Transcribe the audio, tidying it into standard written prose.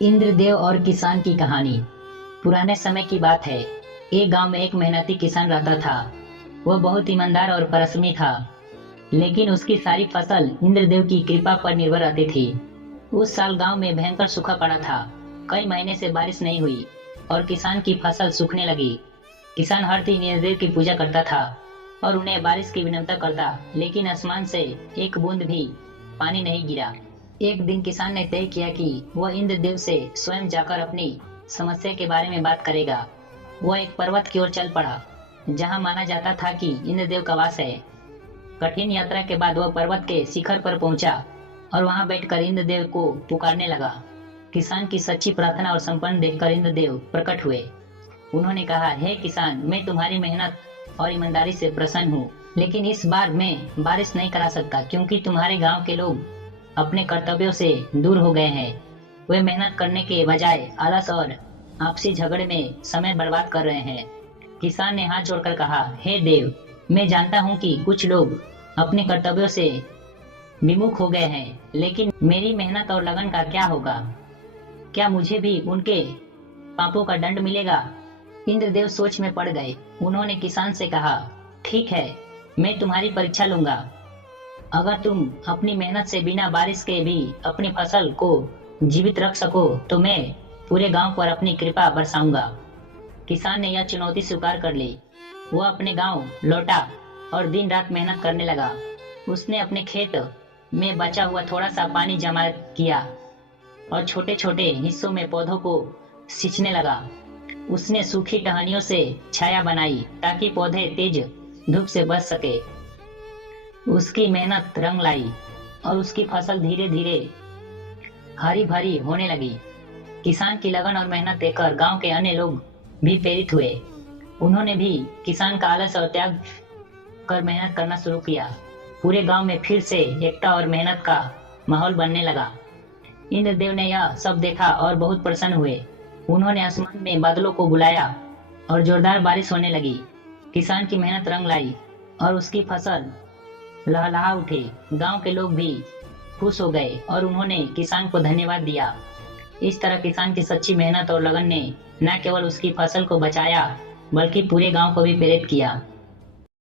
इंद्रदेव और किसान की कहानी। पुराने समय की बात है। एक गांव में एक मेहनती किसान रहता था। वह बहुत ईमानदार और परिश्रमी था, लेकिन उसकी सारी फसल इंद्रदेव की कृपा पर निर्भर रहती थी। उस साल गांव में भयंकर सूखा पड़ा था। कई महीने से बारिश नहीं हुई और किसान की फसल सूखने लगी। किसान हर दिन इंद्रदेव की पूजा करता था और उन्हें बारिश की विनम्रता करता, लेकिन आसमान से एक बूंद भी पानी नहीं गिरा। एक दिन किसान ने तय किया कि वह इंद्रदेव से स्वयं जाकर अपनी समस्या के बारे में बात करेगा। वह एक पर्वत की ओर चल पड़ा, जहां माना जाता था कि इंद्रदेव का वास है। कठिन यात्रा के बाद वह पर्वत के शिखर पर पहुंचा और वहां बैठकर इंद्रदेव को पुकारने लगा। किसान की सच्ची प्रार्थना और समर्पण देखकर इंद्रदेव प्रकट हुए। उन्होंने कहा, हे किसान, मैं तुम्हारी मेहनत और ईमानदारी से प्रसन्न हूँ, लेकिन इस बार मैं बारिश नहीं करा सकता क्योंकि तुम्हारे गांव के लोग अपने कर्तव्यों से दूर हो गए हैं। वे मेहनत करने के बजाय आलस और आपसी झगड़े में समय बर्बाद कर रहे हैं। किसान ने हाथ जोड़कर कहा, हे देव, मैं जानता हूँ कि कुछ लोग अपने कर्तव्यों से विमुख हो गए हैं, लेकिन मेरी मेहनत और लगन का क्या होगा? क्या मुझे भी उनके पापों का दंड मिलेगा? इंद्रदेव सोच में पड़ गए। उन्होंने किसान से कहा, ठीक है, मैं तुम्हारी परीक्षा लूंगा। अगर तुम अपनी मेहनत से बिना बारिश के भी अपनी फसल को जीवित रख सको तो मैं पूरे गांव पर अपनी कृपा बरसाऊंगा। किसान ने यह चुनौती स्वीकार कर ली। वह अपने गांव लौटा और दिन रात मेहनत करने लगा। उसने अपने खेत में बचा हुआ थोड़ा सा पानी जमा किया और छोटे छोटे हिस्सों में पौधों को सींचने लगा। उसने सूखी टहनियों से छाया बनाई ताकि पौधे तेज धूप से बच सके। उसकी मेहनत रंग लाई और उसकी फसल धीरे धीरे हरी भरी होने लगी। किसान की लगन और मेहनत देखकर गांव के अन्य लोग भी प्रेरित हुए। उन्होंने भी किसान का आलस और त्याग कर मेहनत करना शुरू किया। पूरे गांव में फिर से एकता और मेहनत का माहौल बनने लगा। इंद्रदेव ने यह सब देखा और बहुत प्रसन्न हुए। उन्होंने आसमान में बादलों को बुलाया और जोरदार बारिश होने लगी। किसान की मेहनत रंग लाई और उसकी फसल लहलहा उठे। गांव के लोग भी खुश हो गए और उन्होंने किसान को धन्यवाद दिया। इस तरह किसान की सच्ची मेहनत और लगन ने न केवल उसकी फसल को बचाया, बल्कि पूरे गांव को भी प्रेरित किया।